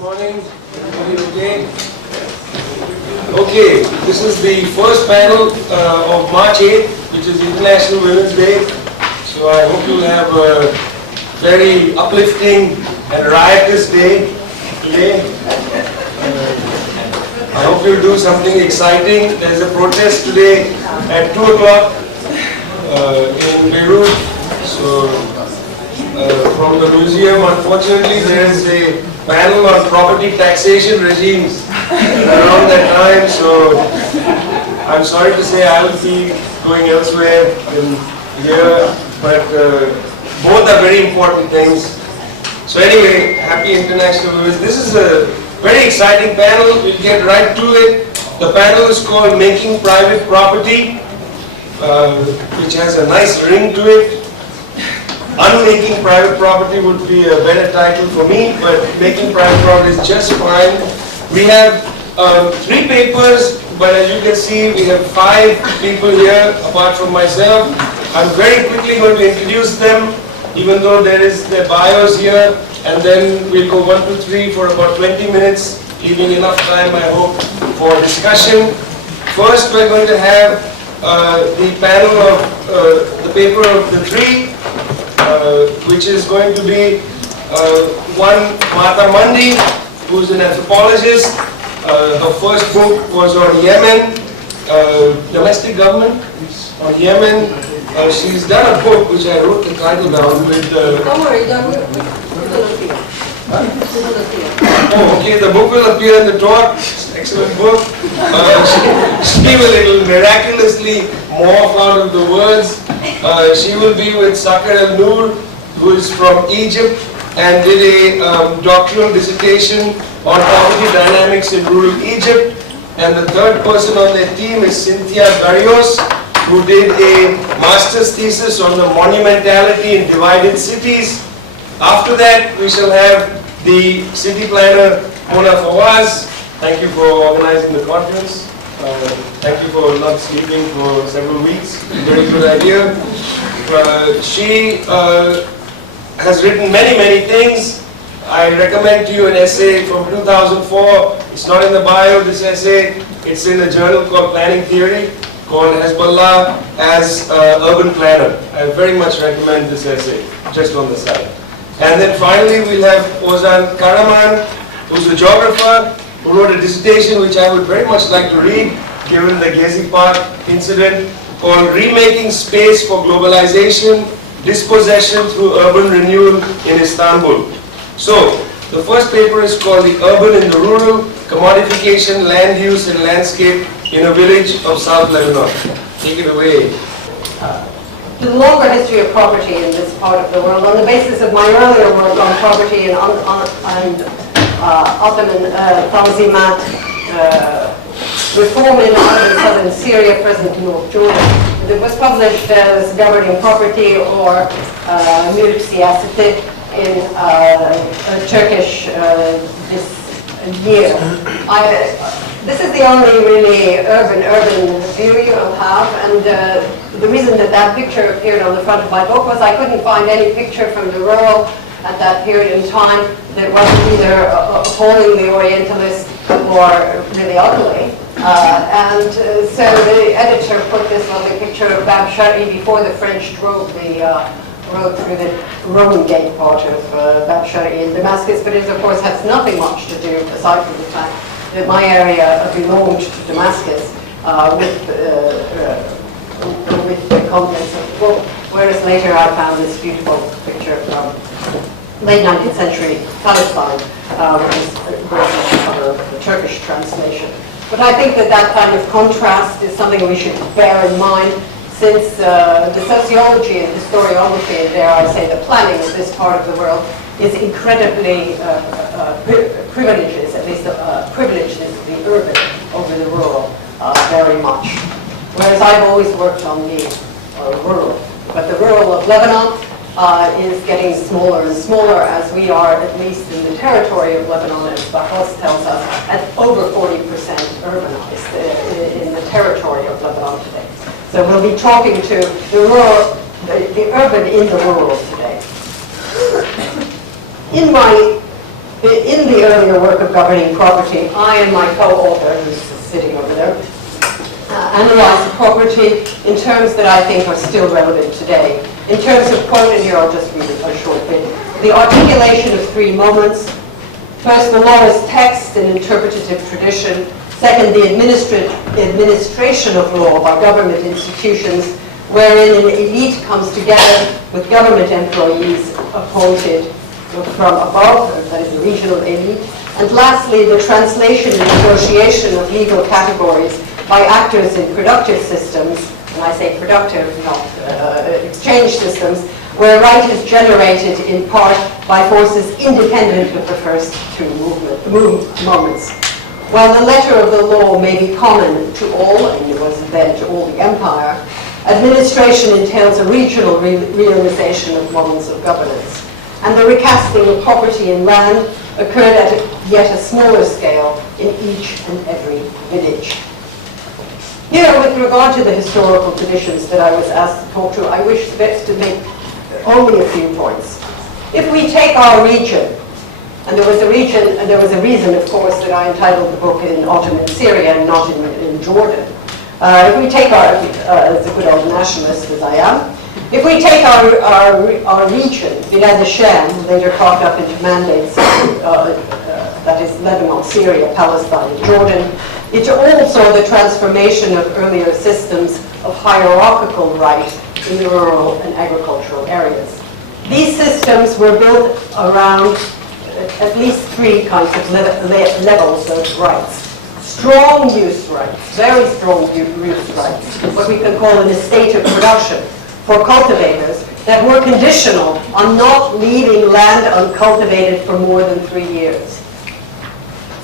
morning. Everybody okay? Okay, this is the first panel of March 8th, which is International Women's Day. So I hope you'll have a very uplifting and riotous day today. I hope you'll do something exciting. There's a protest today at 2 o'clock in Beirut. So from the museum, unfortunately, there is a panel on property taxation regimes around that time. So I'm sorry to say I will be going elsewhere than here, but both are very important things. So anyway, happy International Women's Day. This is a very exciting panel. We'll get right to it. The panel is called Making Private Property, which has a nice ring to it. Unmaking Private Property would be a better title for me, but Making Private Property is just fine. We have 3 papers, but as you can see, we have 5 people here, apart from myself. I'm very quickly going to introduce them, even though there is their bios here, and then we'll go 1 to 3 for about 20 minutes, leaving enough time, I hope, for discussion. First, we're going to have the panel of the paper of the 3, which is going to be one Mata Mandi, who's an anthropologist. Her first book was on Yemen, domestic government, on Yemen. She's done a book, which I wrote the title down with... Don't worry, Oh, okay, the book will appear in the talk. Excellent book. She will miraculously morph out of the words. She will be with Sakar al-Noor, who is from Egypt and did a doctoral dissertation on poverty dynamics in rural Egypt. And the third person on their team is Cynthia Barrios, who did a master's thesis on the monumentality in divided cities. After that, we shall have the city planner, Mona Fawaz. Thank you for organizing the conference. Thank you for not sleeping for several weeks. Very good idea. She has written many things. I recommend to you an essay from 2004. It's not in the bio, this essay. It's in a journal called Planning Theory, called Hezbollah as Urban Planner. I very much recommend this essay, just on the side. And then finally, we'll have Ozan Karaman, who's a geographer, who wrote a dissertation which I would very much like to read, given the Gezi Park incident, called Remaking Space for Globalization, Dispossession through Urban Renewal in Istanbul. So, the first paper is called The Urban and the Rural, Commodification, Land Use and Landscape in a Village of South Lebanon. Take it away. The longer history of property in this part of the world, on the basis of my earlier work on property and Ottoman Tanzimat, reform in southern Syria, present North Jordan. It was published as Governing Property or Mülk Siyaseti in Turkish this year. This is the only really urban view you'll have, and the reason that picture appeared on the front of my book was I couldn't find any picture from the rural at that period in time that wasn't either appallingly Orientalist or really ugly. So the editor put this lovely picture of Bab Shari before the French drove through the Roman Gate part of Bab Shari in Damascus, but it of course has nothing much to do, aside from the fact that my area belonged to Damascus with the contents of the book, whereas later I found this beautiful picture from late 19th century Palestine, which is the Turkish translation. But I think that kind of contrast is something we should bear in mind, since the sociology and historiography, and dare I say the planning of this part of the world, is incredibly privileges, at least privileges the urban over the rural very much. Whereas I've always worked on the rural. But the rural of Lebanon is getting smaller and smaller, as we are, at least in the territory of Lebanon, as Bahos tells us, at over 40% urbanized in the territory of Lebanon today. So we'll be talking to the rural, the urban in the rural today. In my in the earlier work of governing property, I and my co-author, who's sitting over there, analyzed property in terms that I think are still relevant today. In terms of quote, and here I'll just read a short bit, the articulation of three moments. First, the law is text and interpretative tradition. Second, the administration of law by government institutions, wherein an elite comes together with government employees appointed from above, that is the regional elite. And lastly, the translation and negotiation of legal categories by actors in productive systems, and I say productive, not exchange systems, where right is generated in part by forces independent of the first two moments. While the letter of the law may be common to all, and it was then to all the empire, administration entails a regional realization of models of governance. And the recasting of property and land occurred at yet a smaller scale in each and every village. Here, with regard to the historical traditions that I was asked to talk to, I wish best to make only a few points. If we take our region, and there was a reason, of course, that I entitled the book in Ottoman Syria and not in Jordan. If we take our, as a good old nationalist as I am, if we take our region, bilad as-Sham, later carved up into mandates, that is Lebanon, Syria, Palestine, and Jordan, it also the transformation of earlier systems of hierarchical right in rural and agricultural areas. These systems were built around at least three kinds of levels of rights. Strong use rights, very strong use rights, what we can call an estate of production for cultivators that were conditional on not leaving land uncultivated for more than 3 years.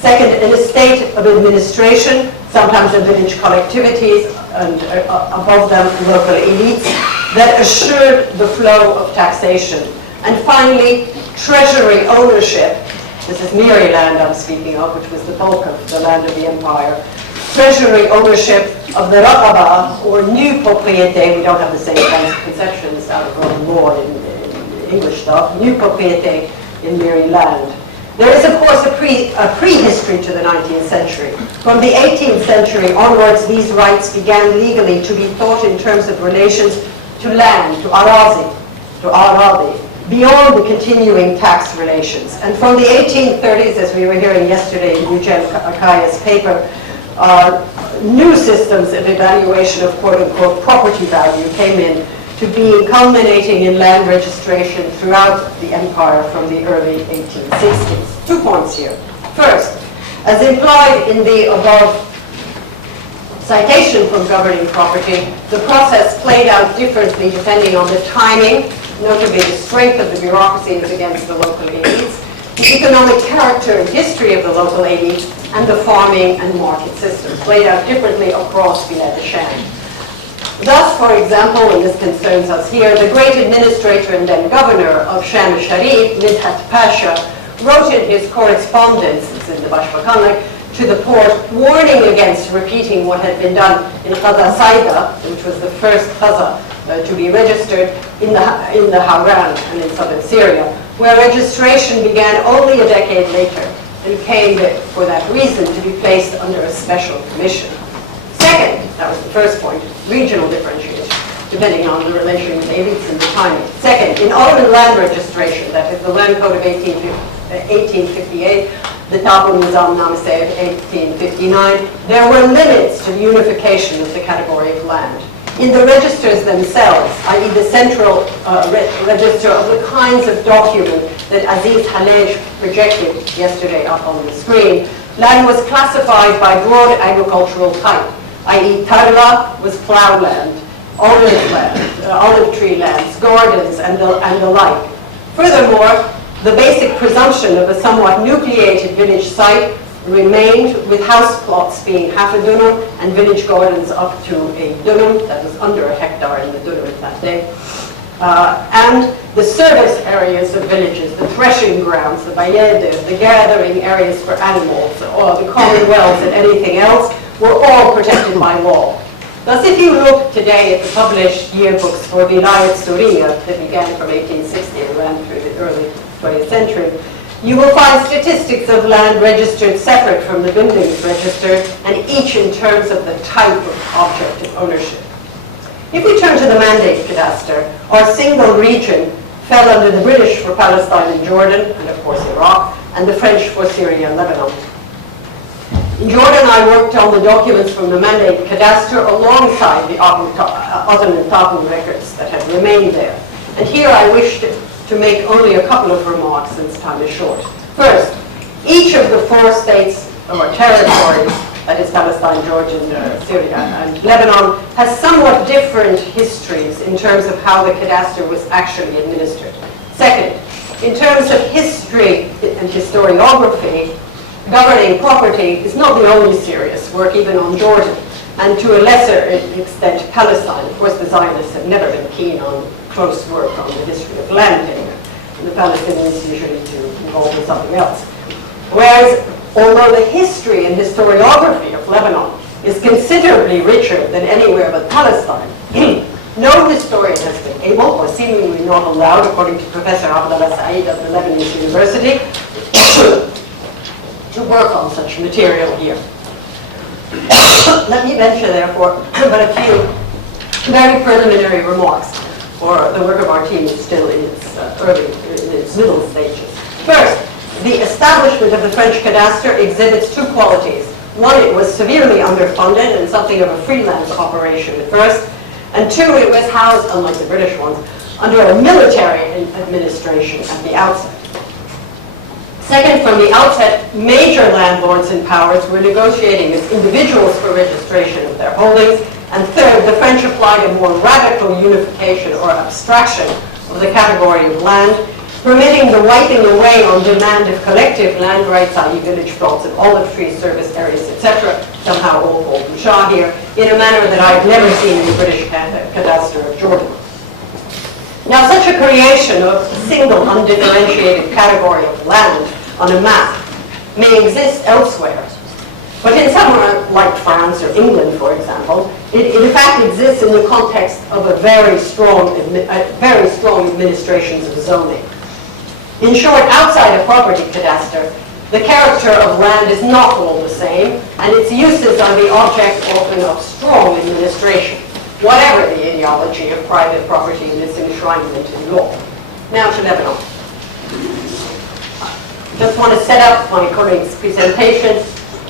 Second, an estate of administration, sometimes in village collectivities and above them local elites, that assured the flow of taxation. And finally, treasury ownership. This is Miri land I'm speaking of, which was the bulk of the land of the empire. Treasury ownership of the raqaba, or new propriété. We don't have the same kinds of conceptions out of Roman law in English stuff. New propriété in Miri land. There is, of course, a prehistory to the 19th century. From the 18th century onwards, these rights began legally to be thought in terms of relations to land, to arazi, beyond the continuing tax relations. And from the 1830s, as we were hearing yesterday in Eugene Akaya's paper, new systems of evaluation of quote-unquote property value came in to be culminating in land registration throughout the empire from the early 1860s. 2 points here. First, as implied in the above citation from governing property, the process played out differently depending on the timing, notably the strength of the bureaucracies against the local elites, the economic character and history of the local elites, and the farming and market systems played out differently across bilad as-Sham. Thus, for example, and this concerns us here, the great administrator and then governor of Sham al-Sharif, Midhat Pasha, wrote in his correspondence, it's in the Bashbakanlik, to the port, warning against repeating what had been done in Qaza Saida, which was the first Qaza to be registered in the Hawran and in southern Syria, where registration began only a decade later and came, for that reason, to be placed under a special commission. Second, that was the first point, regional differentiation, depending on the relation with elites and the timing. Second, in Ottoman land registration, that is the Land Code of 1858, the Tabu Nizam Namase of 1859, there were limits to the unification of the category of land. In the registers themselves, i.e. the central register of the kinds of document that Aziz Halej projected yesterday up on the screen, land was classified by broad agricultural type, i.e. tarla was plough land, olive tree lands, gardens, and the like. Furthermore, the basic presumption of a somewhat nucleated village site remained, with house plots being half a dunam and village gardens up to a dunam, that was under a hectare in the dunam that day. And the service areas of villages, the threshing grounds, the bayed, the gathering areas for animals, or the common wells and anything else, were all protected by law. Thus, if you look today at the published yearbooks for Vilayat Syria that began from 1860 and ran through the early 20th century, You will find statistics of land registered separate from the buildings registered, and each in terms of the type of object of ownership. If we turn to the mandate cadastre, our single region fell under the British for Palestine and Jordan, and of course Iraq, and the French for Syria and Lebanon. In Jordan, I worked on the documents from the mandate cadastre alongside the Ottoman records that had remained there. And here I wish to make only a couple of remarks since time is short. First, each of the 4 states or territories, that is Palestine, Jordan, Syria, and Lebanon, has somewhat different histories in terms of how the cadastre was actually administered. Second, in terms of history and historiography, governing property is not the only serious work, even on Jordan, and to a lesser extent Palestine. Of course, the Zionists have never been keen on close work on the history of land tenure, and the Palestinians usually do involved in something else. Whereas, although the history and historiography of Lebanon is considerably richer than anywhere but Palestine, no historian has been able, or seemingly not allowed, according to Professor Abdallah Saeed of the Lebanese University, to work on such material here. Let me venture, therefore, but a few very preliminary remarks, for the work of our team is still in its middle stages. First, the establishment of the French cadastre exhibits 2 qualities. One, it was severely underfunded and something of a freelance operation at first, and 2, it was housed, unlike the British ones, under a military administration at the outset. Second, from the outset, major landlords and powers were negotiating as individuals for registration of their holdings. And third, the French applied a more radical unification or abstraction of the category of land, permitting the wiping away on demand of collective land rights, i.e. village plots and olive tree service areas, etc., somehow all called Bouchard here, in a manner that I've never seen in the British cadastre of Jordan. Now, such a creation of a single undifferentiated category of land on a map may exist elsewhere, but in somewhere like France or England, for example, it in fact exists in the context of a very strong administrations of zoning. In short, outside a property cadastre, the character of land is not all the same, and its uses are the object often of strong administration, whatever the ideology of private property and its enshrinement in law. Now to Lebanon. Just want to set up my colleague's presentation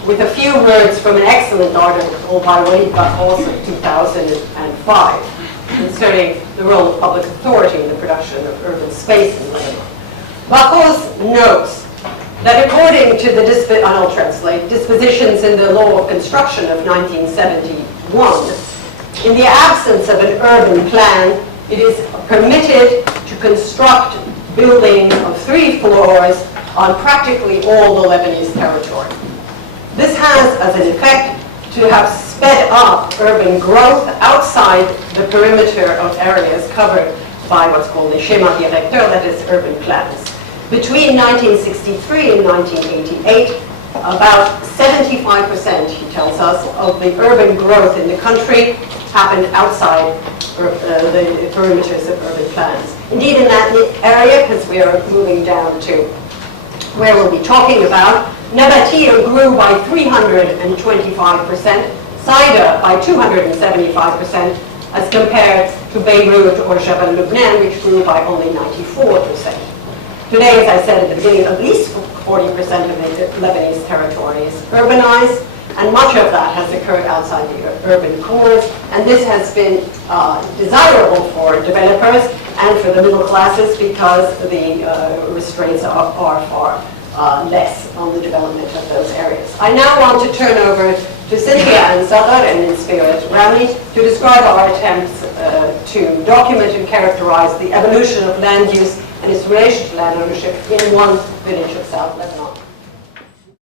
with a few words from an excellent article by Walid Bakhos of 2005 concerning the role of public authority in the production of urban space in Lebanon. Bakhos notes that according to the, and I'll translate, dispositions in the law of construction of 1971, in the absence of an urban plan, it is permitted to construct buildings of 3 floors on practically all the Lebanese territory. This has as an effect to have sped up urban growth outside the perimeter of areas covered by what's called the schéma directeur, that is urban plans. Between 1963 and 1988, about 75%, he tells us, of the urban growth in the country happened outside the perimeters of urban plans. Indeed, in that area, because we are moving down to where we'll be talking about, Nabatea grew by 325%, Saida by 275%, as compared to Beirut or Jabal Lebanon, which grew by only 94%. Today, as I said at the beginning, at least 40% of the Lebanese territory is urbanized, and much of that has occurred outside the urban cores, and this has been desirable for developers and for the middle classes because the restraints are far less on the development of those areas. I now want to turn over to Cynthia and Zaghar and in Spirit Ramli to describe our attempts to document and characterize the evolution of land use and its relation to land ownership in one village of South Lebanon.